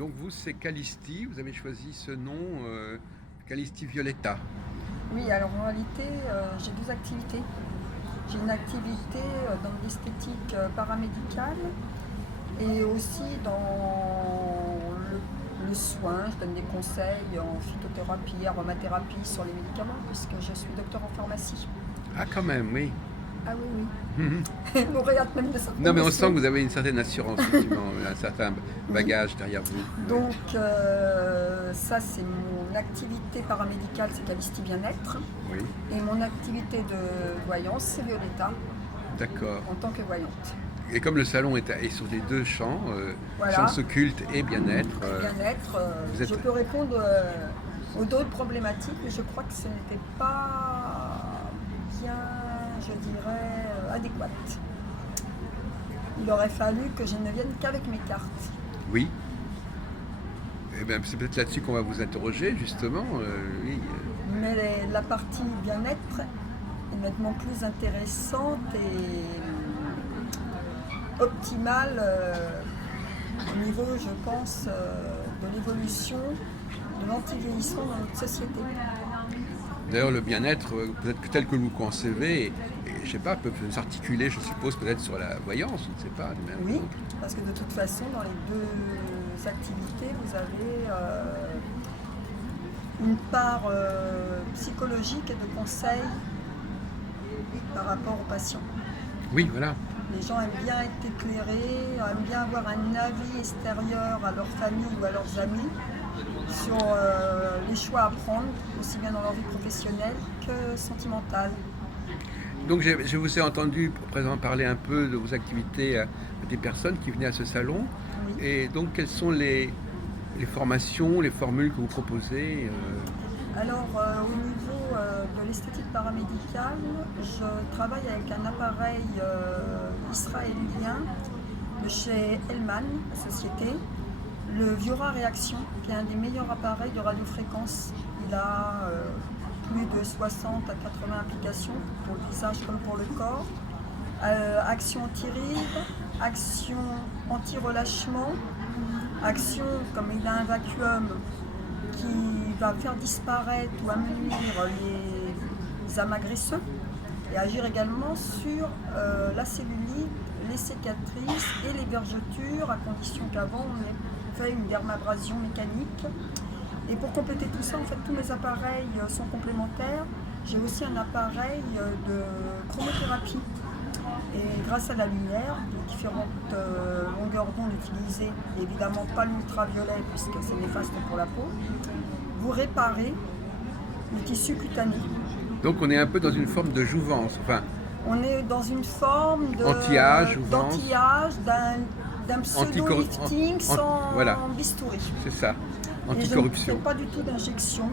Donc vous, c'est Callisti, vous avez choisi ce nom, Callisti Violetta. Oui, alors en réalité, j'ai deux activités. J'ai une activité dans l'esthétique paramédicale et aussi dans le soin. Je donne des conseils en phytothérapie, aromathérapie sur les médicaments puisque je suis docteur en pharmacie. Ah quand même, oui. Ah oui, Mhm. oui. Lauréate même de sa Non mais on promotion. sent que vous avez une certaine assurance, effectivement, un certain bagage derrière vous. Donc ça c'est mon activité paramédicale, c'est Callisti Bien-être. Oui, Et mon activité de voyance, c'est Violetta, d'accord. en tant que voyante. Et comme le salon est sur les deux champs, Voilà. sciences occultes et bien-être, Bien-être, vous êtes... je peux répondre aux d'autres problématiques, mais je crois que ce n'était pas bien, je dirais, adéquat. Il aurait fallu que je ne vienne qu'avec mes cartes. Oui. Eh bien, c'est peut-être là-dessus qu'on va vous interroger, justement. Oui. Mais la partie bien-être est nettement plus intéressante et optimale au niveau, je pense, de l'évolution de l'anti-vieillissement dans notre société. D'ailleurs, le bien-être, peut-être que tel que vous concevez, et je sais pas, peut s'articuler, je suppose, peut-être sur la voyance, je ne sais pas. Oui, parce que de toute façon, dans les deux activités, vous avez une part psychologique et de conseil par rapport aux patients. Oui, voilà. Les gens aiment bien être éclairés, aiment bien avoir un avis extérieur à leur famille ou à leurs amis sur les choix à prendre, aussi bien dans leur vie professionnelle que sentimentale. Donc, je vous ai entendu parler un peu de vos activités à des personnes qui venaient à ce salon. Oui. Et donc, quelles sont les formations, les formules que vous proposez Alors, au niveau de l'esthétique paramédicale, je travaille avec un appareil israélien de chez Hellman, la société, le Viora Réaction, qui est un des meilleurs appareils de radiofréquence. Il a plus de 60 à 80 applications pour le visage comme pour le corps. Action anti-rides, action anti-relâchement, action comme il a un vacuum qui va faire disparaître ou amenuire les amas graisseux et agir également sur la cellulite, les cicatrices et les vergetures, à condition qu'avant on ait fait une dermabrasion mécanique. Et pour compléter tout ça, en fait, tous mes appareils sont complémentaires. J'ai aussi un appareil de chromothérapie. Et grâce à la lumière, de différentes longueurs d'onde utilisées, et évidemment pas l'ultraviolet puisque c'est néfaste pour la peau, vous réparez le tissu cutané. Donc, on est un peu dans une forme de jouvence. Enfin, On est dans une forme anti-âge, jouvence. d'anti-âge, d'un pseudo-lifting sans voilà. bistouri. C'est ça, Et je ne anticorruption. fais pas du tout d'injection.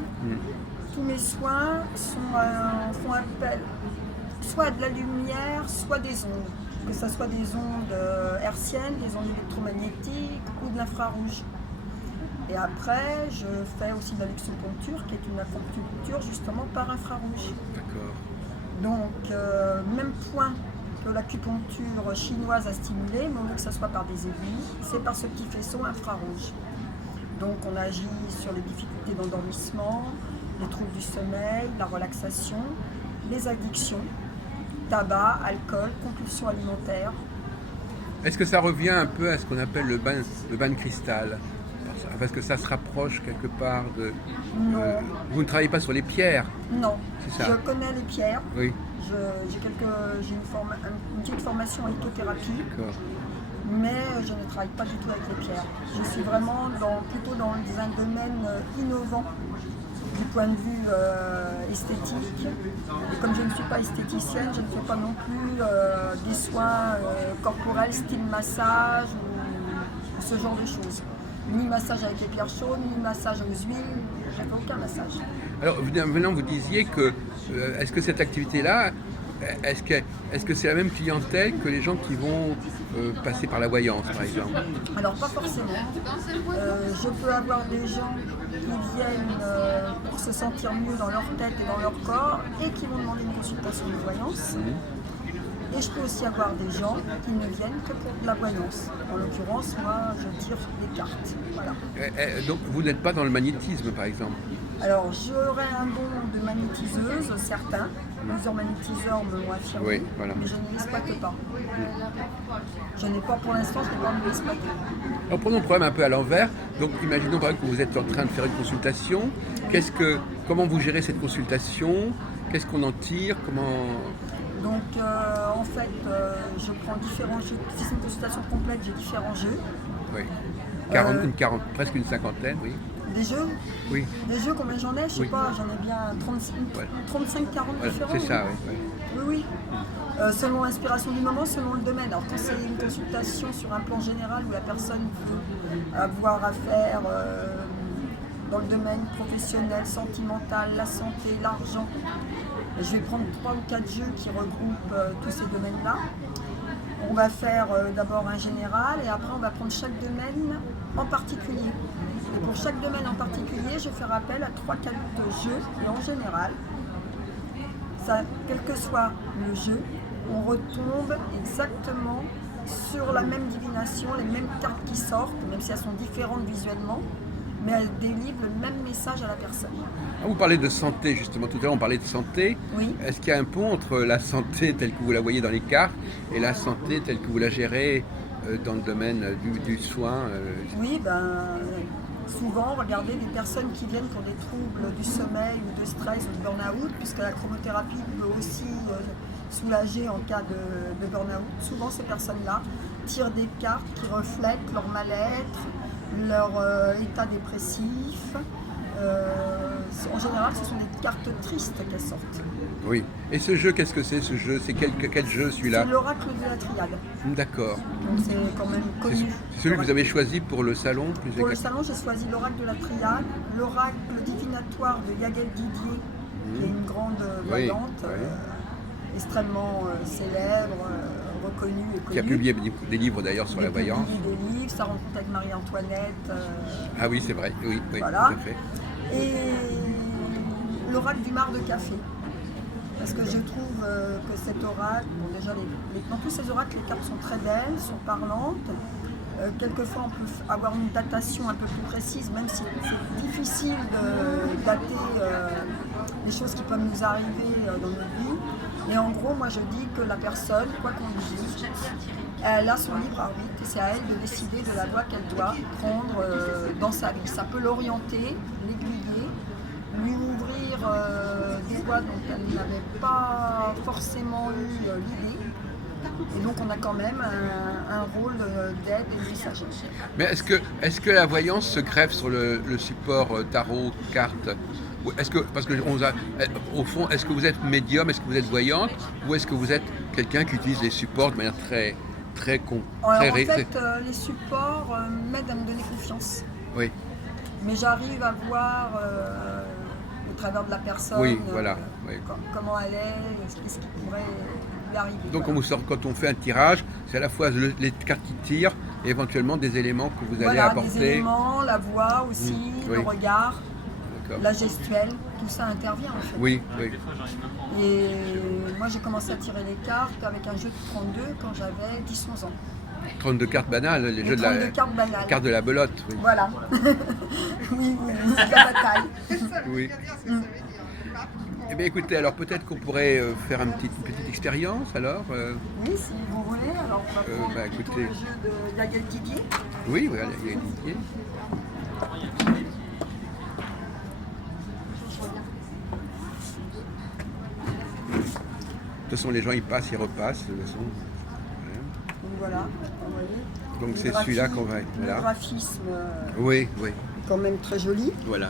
Tous mes soins font appel soit à de la lumière, soit des ondes. Que ce soit des ondes hertziennes, des ondes électromagnétiques ou de l'infrarouge. Et après, je fais aussi de la luxoponcture, qui est une acupuncture justement par infrarouge. D'accord. Donc, même point que l'acupuncture chinoise a stimulé, mais au lieu que ce soit par des aiguilles, c'est par ce petit faisceau infrarouge. Donc, on agit sur les difficultés d'endormissement, les troubles du sommeil, la relaxation, les addictions, tabac, alcool, compulsion alimentaire. Est-ce que ça revient un peu à ce qu'on appelle le bain de cristal? Parce que ça se rapproche quelque part de... Non. Vous ne travaillez pas sur les pierres? Non, C'est ça. je connais les pierres. Oui, J'ai une petite formation en lithothérapie, d'accord. mais je ne travaille pas du tout avec les pierres. Je suis vraiment plutôt dans un domaine innovant du point de vue esthétique. Et comme je ne suis pas esthéticienne, je ne fais pas non plus des soins corporels, style massage ou ce genre de choses. Ni massage avec les pierres chaudes, ni massage aux huiles, je n'ai aucun massage. Alors, venant, vous disiez que, est-ce que cette activité-là, est-ce que c'est la même clientèle que les gens qui vont passer par la voyance, par exemple? Alors pas forcément. Je peux avoir des gens qui viennent pour se sentir mieux dans leur tête et dans leur corps et qui vont demander une consultation de voyance. Et je peux aussi avoir des gens qui ne viennent que pour de la voyance. En l'occurrence, moi, je tire des cartes. Voilà. Donc vous n'êtes pas dans le magnétisme, par exemple? Alors, j'aurais un don de magnétiseuse, certains. Plusieurs magnétiseurs me l'ont affirmé, Oui, voilà. mais je ne l'exploite pas. Je n'ai pas, pour l'instant, je n'ai pas envie de l'exploiter. Alors prenons le problème un peu à l'envers. Donc imaginons par exemple que vous êtes en train de faire une consultation. Comment vous gérez cette consultation? Qu'est-ce qu'on en tire? Donc, en fait, je prends différents jeux. Si c'est une consultation complète, j'ai différents jeux. Oui. Presque une cinquantaine, oui. Des jeux? Oui. Des jeux, combien j'en ai? Je sais Oui. pas, j'en ai bien 35-40 Voilà, différents. c'est ça, oui. Oui, oui. Selon l'inspiration du moment, selon le domaine. Alors, quand c'est une consultation sur un plan général où la personne veut avoir affaire dans le domaine professionnel, sentimental, la santé, l'argent, je vais prendre 3 ou 4 jeux qui regroupent tous ces domaines-là. On va faire d'abord un général et après on va prendre chaque domaine en particulier. Et pour chaque domaine en particulier, je vais faire appel à 3-4 jeux et en général, ça, quel que soit le jeu, on retombe exactement sur la même divination, les mêmes cartes qui sortent, même si elles sont différentes visuellement, mais elles délivrent le même message à la personne. Vous parlez de santé, justement. Tout à l'heure, on parlait de santé. Oui. Est-ce qu'il y a un pont entre la santé telle que vous la voyez dans les cartes et la santé telle que vous la gérez dans le domaine du soin Oui, souvent, regardez des personnes qui viennent pour des troubles du sommeil ou de stress ou de burn-out, puisque la chromothérapie peut aussi soulager en cas de burn-out. Souvent, ces personnes-là tirent des cartes qui reflètent leur mal-être, leur état dépressif. En général, ce sont des cartes tristes qu'elles sortent. Oui. Et ce jeu, qu'est-ce que c'est ce jeu? C'est quel jeu celui-là? C'est l'oracle de la triade. D'accord. Donc c'est quand même connu. C'est celui que vous avez choisi pour le salon plus Pour le exact- salon, j'ai choisi l'oracle de la triade, l'oracle divinatoire de Yagel Didier, qui est une grande voyante, extrêmement célèbre, reconnue et connue. Qui a publié des livres d'ailleurs sur la voyance. Des livres, sa rencontre avec Marie-Antoinette. Ah oui, c'est vrai, oui, Voilà. tout à fait. Et l'oracle du mar de café. Parce que je trouve que cet oracle, bon déjà, dans tous ces oracles, les cartes sont très belles, sont parlantes. Quelquefois, on peut avoir une datation un peu plus précise, même si c'est difficile de dater les choses qui peuvent nous arriver dans notre vie. Et en gros, moi, je dis que la personne, quoi qu'on lui dise, elle a son libre arbitre et c'est à elle de décider de la voie qu'elle doit prendre dans sa vie. Ça peut l'orienter, l'aiguiller, lui ouvrir des voies dont elle n'avait pas forcément eu l'idée. Et donc on a quand même un rôle d'aide et de messager. Mais est-ce que la voyance se greffe sur le support tarot, cartes? Au fond, est-ce que vous êtes médium, est-ce que vous êtes voyante, ou est-ce que vous êtes quelqu'un qui utilise les supports de manière très Les supports m'aident à me donner confiance. Oui. Mais j'arrive à voir au travers de la personne comment elle est, ce qui pourrait lui arriver. Donc quand on fait un tirage, c'est à la fois les cartes qui tirent et éventuellement des éléments que vous allez apporter. Des éléments, la voix aussi, le regard, la gestuelle, tout ça intervient en fait. Oui. Et moi j'ai commencé à tirer les cartes avec un jeu de 32 quand j'avais 10-11 ans. 32 cartes banales, les jeux de la carte de la belote. Oui. Voilà. oui, la bataille. Oui. Eh bien écoutez, alors peut-être qu'on pourrait faire une petite expérience alors. Oui, si vous voulez, alors on va prendre plutôt le jeu de Yagel Didier. Oui, Yagel Didier. De toute façon, les gens ils passent, ils repassent. De toute façon. Donc voilà, vous voyez. Donc c'est celui-là qu'on va. Le graphisme oui. Quand même très joli. Voilà.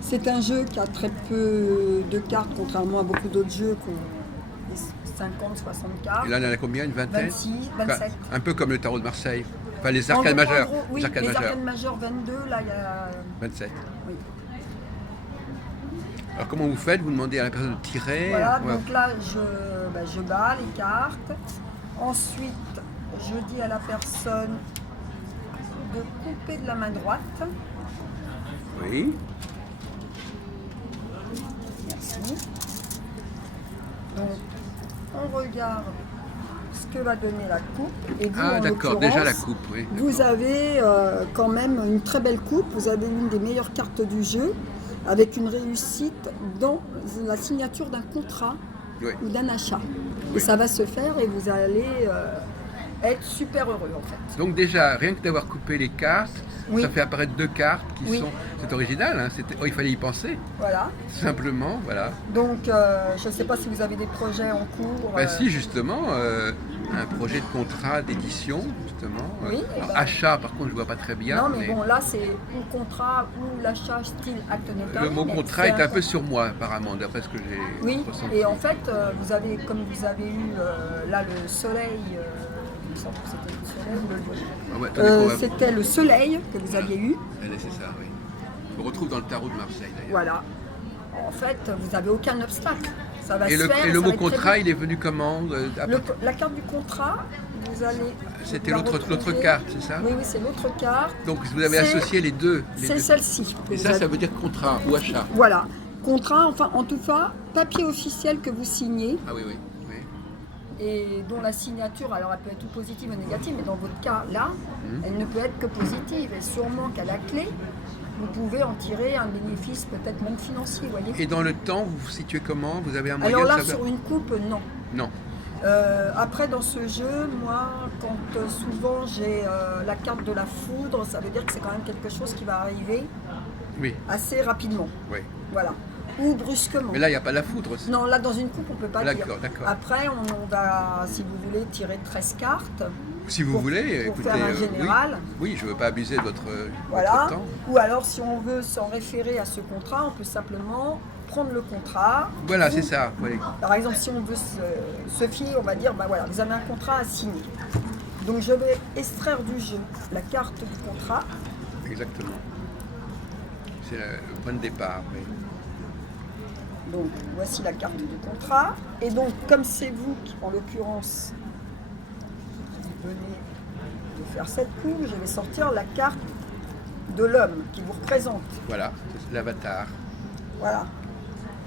C'est un jeu qui a très peu de cartes, contrairement à beaucoup d'autres jeux qui ont 50, 60 cartes. Et là, il y en a combien? Une vingtaine? 26, 27. Enfin, un peu comme le tarot de Marseille. Enfin, les arcanes majeures. En gros, oui, les arcanes majeures 22, là, il y a... 27. Oui. Alors, comment vous faites? Vous demandez à la personne de tirer? Voilà, donc là, je bats les cartes. Ensuite, je dis à la personne de couper de la main droite. Oui. Merci. Donc, on regarde ce que va donner la coupe. Et vous, Ah en d'accord, l'occurrence, déjà la coupe, oui. vous avez quand même une très belle coupe. Vous avez l'une des meilleures cartes du jeu, avec une réussite dans la signature d'un contrat Oui. ou d'un achat. Et Oui. ça va se faire et vous allez être super heureux en fait. Donc déjà, rien que d'avoir coupé les cartes, Oui. ça fait apparaître 2 cartes qui Oui. sont... C'est original, hein, il fallait y penser, Voilà. simplement, voilà. Donc je ne sais pas si vous avez des projets en cours. Bah si, justement, un projet de contrat d'édition, justement. Oui, Alors, ben- achat, par contre, je vois pas très bien. Non, mais bon, là, c'est ou contrat ou l'achat style acte notarié. Le mot mais contrat c'est est un peu sur moi, apparemment, d'après ce que j'ai Oui, ressenti. et en fait, vous avez, comme vous avez eu là le soleil, il me semble que c'était le soleil, Ah ouais, attendez, on va- c'était le soleil que vous aviez eu. Allez, c'est ça, oui. Je me retrouve dans le tarot de Marseille, d'ailleurs. Voilà. En fait, vous n'avez aucun obstacle. Ça va Et se le, faire. et le ça mot va être très contrat, bien. il est venu comment La carte du contrat, vous allez. C'était la l'autre retrouver. carte, c'est ça? Oui, oui, c'est l'autre carte. Donc vous avez C'est- associé les deux. C'est celle-ci. que Et vous ça, avez. ça veut dire contrat ou achat. Voilà. Contrat, enfin, en tout cas, papier officiel que vous signez Ah oui, oui. oui. et dont la signature, alors elle peut être ou positive ou négative, mais dans votre cas là, elle ne peut être que positive. Et sûrement qu'à la clé, vous pouvez en tirer un bénéfice peut-être même financier, vous voyez. Et dans le temps, vous vous situez comment? Vous avez un moyen Alors là, de savoir? sur une coupe, non. Non. Après, dans ce jeu, moi, quand souvent j'ai la carte de la foudre, ça veut dire que c'est quand même quelque chose qui va arriver Oui, assez rapidement. oui. Voilà. Ou brusquement. Mais là, il n'y a pas la foudre. Non, là, dans une coupe, on ne peut pas dire. D'accord, d'accord. Après, on va, si vous voulez, tirer 13 cartes. Si vous pour- voulez, pour écoutez. faire un général. Oui, je ne veux pas abuser de votre Voilà. temps. Ou alors, si on veut s'en référer à ce contrat, on peut simplement prendre le contrat. Voilà, Ou, c'est ça. Oui. Par exemple, si on veut se fier, on va dire, bah voilà, vous avez un contrat à signer. Donc, je vais extraire du jeu la carte du contrat. Exactement. C'est le point de départ. Oui. Donc, voici la carte du contrat. Et donc, comme c'est vous qui, en l'occurrence, venez de faire cette coupe, je vais sortir la carte de l'homme qui vous représente. Voilà, c'est l'avatar. Voilà.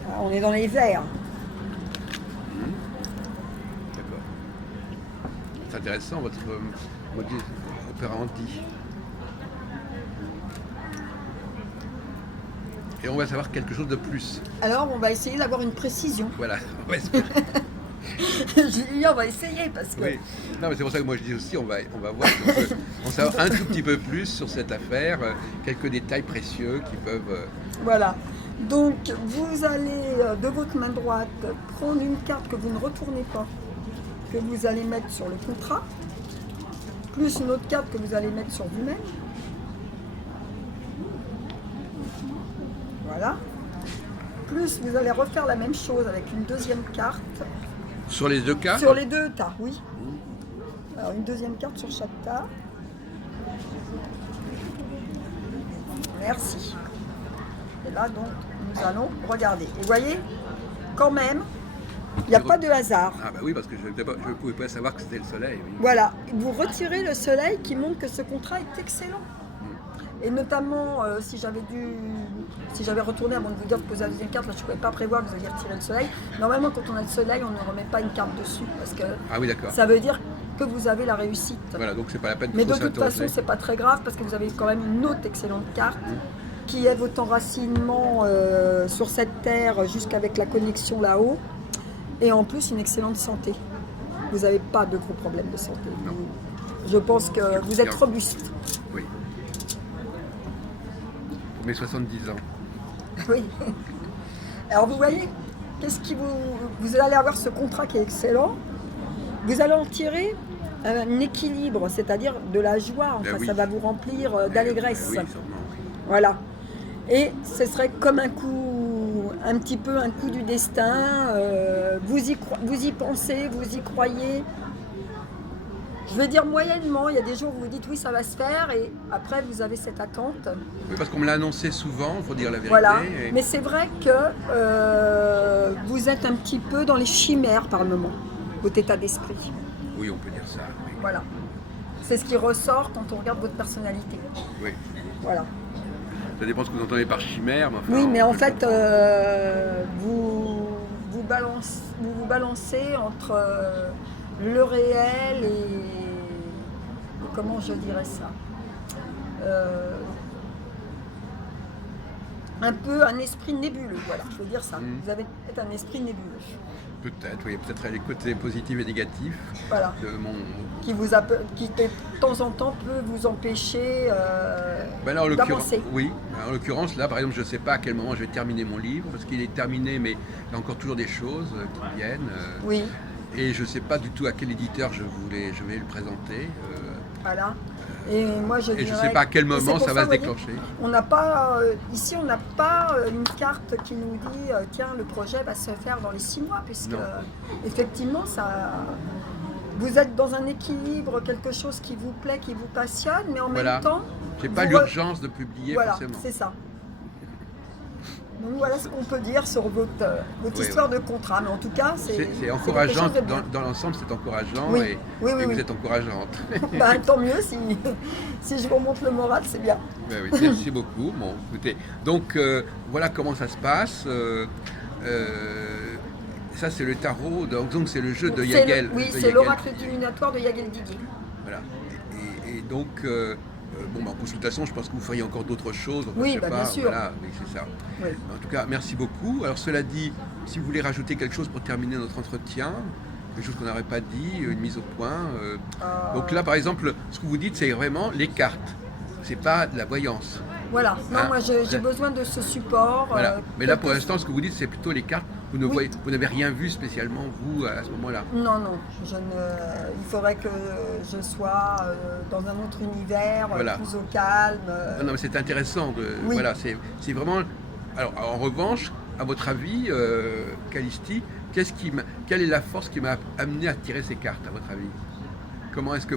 Alors, on est dans les verts. D'accord. C'est intéressant, votre modus operandi. Et on va savoir quelque chose de plus. Alors, on va essayer d'avoir une précision. Voilà, on va espérer. J'ai dit, on va essayer parce que. Oui. Non, mais c'est pour ça que moi je dis aussi, on va voir si on peut en savoir un tout petit peu plus sur cette affaire, quelques détails précieux qui peuvent... Voilà. Donc, vous allez de votre main droite prendre une carte que vous ne retournez pas, que vous allez mettre sur le contrat, plus une autre carte que vous allez mettre sur vous-même. Voilà. Plus vous allez refaire la même chose avec une deuxième carte. Sur les deux cas? Sur les deux tas, oui. Alors une deuxième carte sur chaque tas. Merci. Et là donc, nous allons regarder. Et vous voyez, quand même, il n'y a pas de hasard. Ah bah oui, parce que je ne pouvais pas savoir que c'était le soleil. Oui. Voilà, vous retirez le soleil qui montre que ce contrat est excellent. Et notamment, si j'avais retourné, à moins de vous dire de poser la deuxième carte, là je ne pouvais pas prévoir que vous alliez retirer le soleil. Normalement, quand on a le soleil, on ne remet pas une carte dessus, parce que Ah oui, d'accord. ça veut dire que vous avez la réussite. Voilà, donc c'est pas la peine Mais qu'il de faut toute façon, s'interroger. c'est pas très grave, parce que vous avez quand même une autre excellente carte, qui est votre enracinement sur cette terre, jusqu'avec la connexion là-haut, et en plus une excellente santé. Vous n'avez pas de gros problèmes de santé. Non. Je pense que vous êtes Bien. robuste. Oui. Pour mes 70 ans. Oui. Alors vous voyez, qu'est-ce qui vous allez avoir ce contrat qui est excellent. Vous allez en tirer un équilibre, c'est-à-dire de la joie. Enfin, oui. ça va vous remplir d'allégresse. Oui, sûrement, oui. Voilà. Et ce serait comme un coup, un petit peu un coup du destin. Vous y pensez, vous y croyez. Je veux dire moyennement, il y a des jours où vous dites oui ça va se faire et après vous avez cette attente. Oui, parce qu'on me l'a annoncé souvent, il faut dire la vérité. Voilà. et- Mais c'est vrai que vous êtes un petit peu dans les chimères par moment, votre état d'esprit. Oui, on peut dire ça. Oui. Voilà. C'est ce qui ressort quand on regarde votre personnalité. Oui. Voilà. Ça dépend ce que vous entendez par chimère. Mais enfin, Oui, mais on en peut fait, comprendre. vous vous vous balancez entre le réel et comment je dirais ça, un peu un esprit nébuleux, voilà, je veux dire ça. Vous avez peut-être un esprit nébuleux. Peut-être, oui, peut-être les côtés positifs et négatifs Voilà. de mon... Qui de temps en temps peut vous empêcher Ben là, en l'occurrence, d'avancer. oui. En l'occurrence, là, par exemple, je ne sais pas à quel moment je vais terminer mon livre, parce qu'il est terminé, mais il y a encore toujours des choses qui viennent. Oui, Et je ne sais pas du tout à quel éditeur je vais le présenter. voilà. Et moi je Et je ne dirais, sais pas à quel et c'est moment pour ça va se vous voyez, déclencher. on n'a pas, ici on n'a pas une carte qui nous dit tiens, le projet va se faire dans les 6 mois, puisque Non. effectivement vous êtes dans un équilibre, quelque chose qui vous plaît, qui vous passionne, mais en Voilà. même temps, J'ai pas vous l'urgence de publier voilà, forcément. c'est ça. Donc voilà ce qu'on peut dire sur votre Oui, histoire de contrat, mais en tout cas c'est C'est encourageant, quelque chose de bien. dans l'ensemble c'est encourageant Oui. et, Oui, et oui. vous êtes encourageante. Ben, tant mieux si je vous remonte le moral, c'est bien. Ben oui, merci beaucoup. Bon, écoutez, donc voilà comment ça se passe. Ça c'est le tarot, donc c'est le jeu de Yagel. Oui, de c'est Yagel. l'oracle divinatoire de Yagel Didier. Voilà. Et donc, bon, en consultation, je pense que vous feriez encore d'autres choses. Enfin, Oui, je sais bah, pas, bien sûr. Voilà, oui, c'est ça. Oui. En tout cas, merci beaucoup. Alors, cela dit, si vous voulez rajouter quelque chose pour terminer notre entretien, quelque chose qu'on n'aurait pas dit, une mise au point. Donc là, par exemple, ce que vous dites, c'est vraiment les cartes. C'est pas de la voyance. Voilà, non, Hein, moi j'ai besoin de ce support. Voilà. Mais là, pour quelque- l'instant, ce que vous dites, c'est plutôt les cartes. Oui. Vous n'avez rien vu spécialement, vous, à ce moment-là. Non, non, il faudrait que je sois dans un autre univers, Voilà. plus au calme. Non, mais c'est intéressant. Oui. Voilà, c'est vraiment. Alors, en revanche, à votre avis, Calisti, quelle est la force qui m'a amené à tirer ces cartes, à votre avis?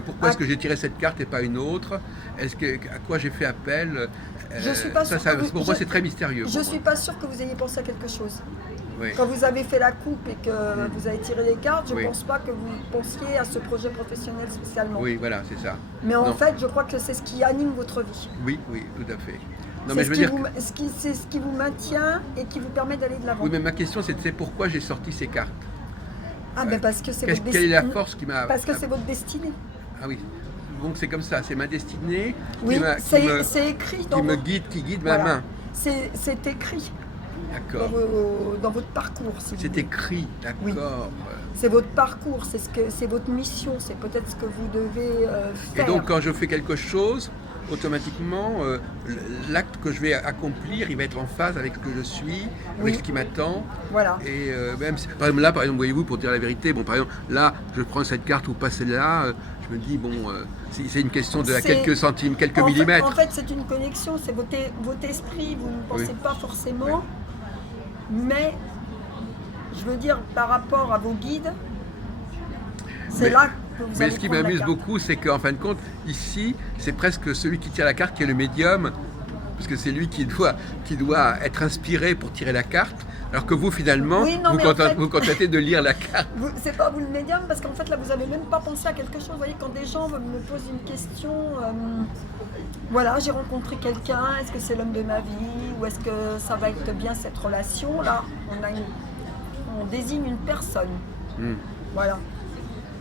Pourquoi est-ce que j'ai tiré cette carte et pas une autre? À quoi j'ai fait appel? Je suis pas sûre que vous- Pour moi, c'est très mystérieux. Je pour ne suis moi. pas sûre que vous ayez pensé à quelque chose. Oui. Quand vous avez fait la coupe et que vous avez tiré les cartes, je ne Oui. pense pas que vous pensiez à ce projet professionnel spécialement. Oui, voilà, c'est ça. Mais en Non. fait, je crois que c'est ce qui anime votre vie. Oui, oui, tout à fait. Non, C'est mais ce je veux qui dire. vous- c'est ce qui vous maintient et qui vous permet d'aller de l'avant. Oui, mais ma question, c'est pourquoi j'ai sorti ces cartes. Ah, ben parce que c'est votre Quelle est la destinée. force qui m'a. Parce que c'est votre destinée. Ah oui. Donc c'est comme ça, c'est ma destinée Oui, qui c'est écrit dans me guide, qui guide voilà. ma main. C'est écrit D'accord. dans votre parcours, si vous C'est voulez. écrit, Oui. d'accord. C'est votre parcours, c'est votre mission, c'est peut-être ce que vous devez Et faire. donc quand je fais quelque chose, automatiquement, l'acte que je vais accomplir, il va être en phase avec ce que je suis, avec Oui. ce qui m'attend. Voilà. Et par exemple là, par exemple, voyez-vous, pour dire la vérité, bon, par exemple, là, je prends cette carte ou pas celle-là, je me dis, bon, c'est une question de C'est- quelques centimes, quelques En fait- millimètres. En fait, c'est une connexion, c'est votre esprit, vous ne pensez Oui. pas forcément, Oui. mais je veux dire, par rapport à vos guides, c'est Mais- là que vous Mais allez ce qui prendre la m'amuse carte. beaucoup, c'est qu'en fin de compte, ici, c'est presque celui qui tire la carte qui est le médium, parce que c'est lui qui doit être inspiré pour tirer la carte, alors que vous, finalement, Oui, non, vous mais en fait- vous contentez de lire la carte. C'est pas vous le médium, parce qu'en fait là vous avez même pas pensé à quelque chose. Vous voyez, quand des gens me posent une question, voilà, j'ai rencontré quelqu'un, est-ce que c'est l'homme de ma vie, ou est-ce que ça va être bien cette relation? Là, on désigne une personne. Hmm. Voilà.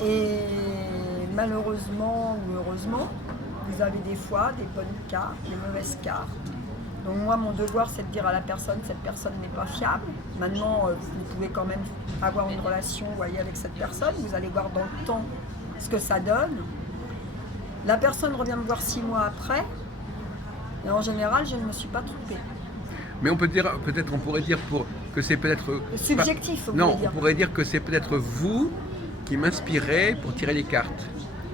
Et malheureusement ou heureusement, vous avez des fois des bonnes cartes, des mauvaises cartes. Donc moi, mon devoir, c'est de dire à la personne, cette personne n'est pas fiable. Maintenant, vous pouvez quand même avoir une relation, vous voyez, avec cette personne. Vous allez voir dans le temps ce que ça donne. La personne revient me voir 6 mois après. Et en général, je ne me suis pas trompée. Mais on peut dire, peut-être, on pourrait dire que c'est peut-être... Subjectif, vous Non, voulez dire. on pourrait dire que c'est peut-être vous qui m'inspirez pour tirer les cartes,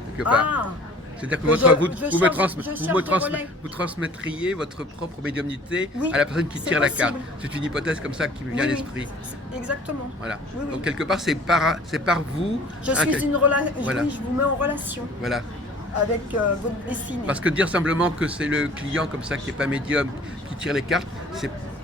quelque part. Ah, C'est-à-dire que Je- vous transmettriez votre propre médiumnité Oui, à la personne qui c'est tire la possible. carte. C'est une hypothèse comme ça qui me vient oui, à oui, l'esprit. exactement. Voilà. Oui, oui. Donc quelque part, c'est par vous. Je hein, suis une relation. Voilà. Oui, je vous mets en relation Voilà. avec votre destinée. Parce que dire simplement que c'est le client comme ça qui n'est pas médium qui tire les cartes,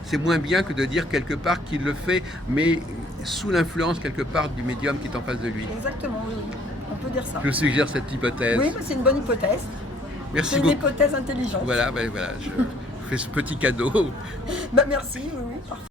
c'est moins bien que de dire quelque part qu'il le fait, mais sous l'influence quelque part du médium qui est en face de lui. Exactement, oui, oui. On peut dire ça. Je suggère cette hypothèse. Oui, mais c'est une bonne hypothèse. Merci C'est une beaucoup. hypothèse intelligente. Voilà, ben voilà, je fais ce petit cadeau. Bah, merci, oui, oui, parfait.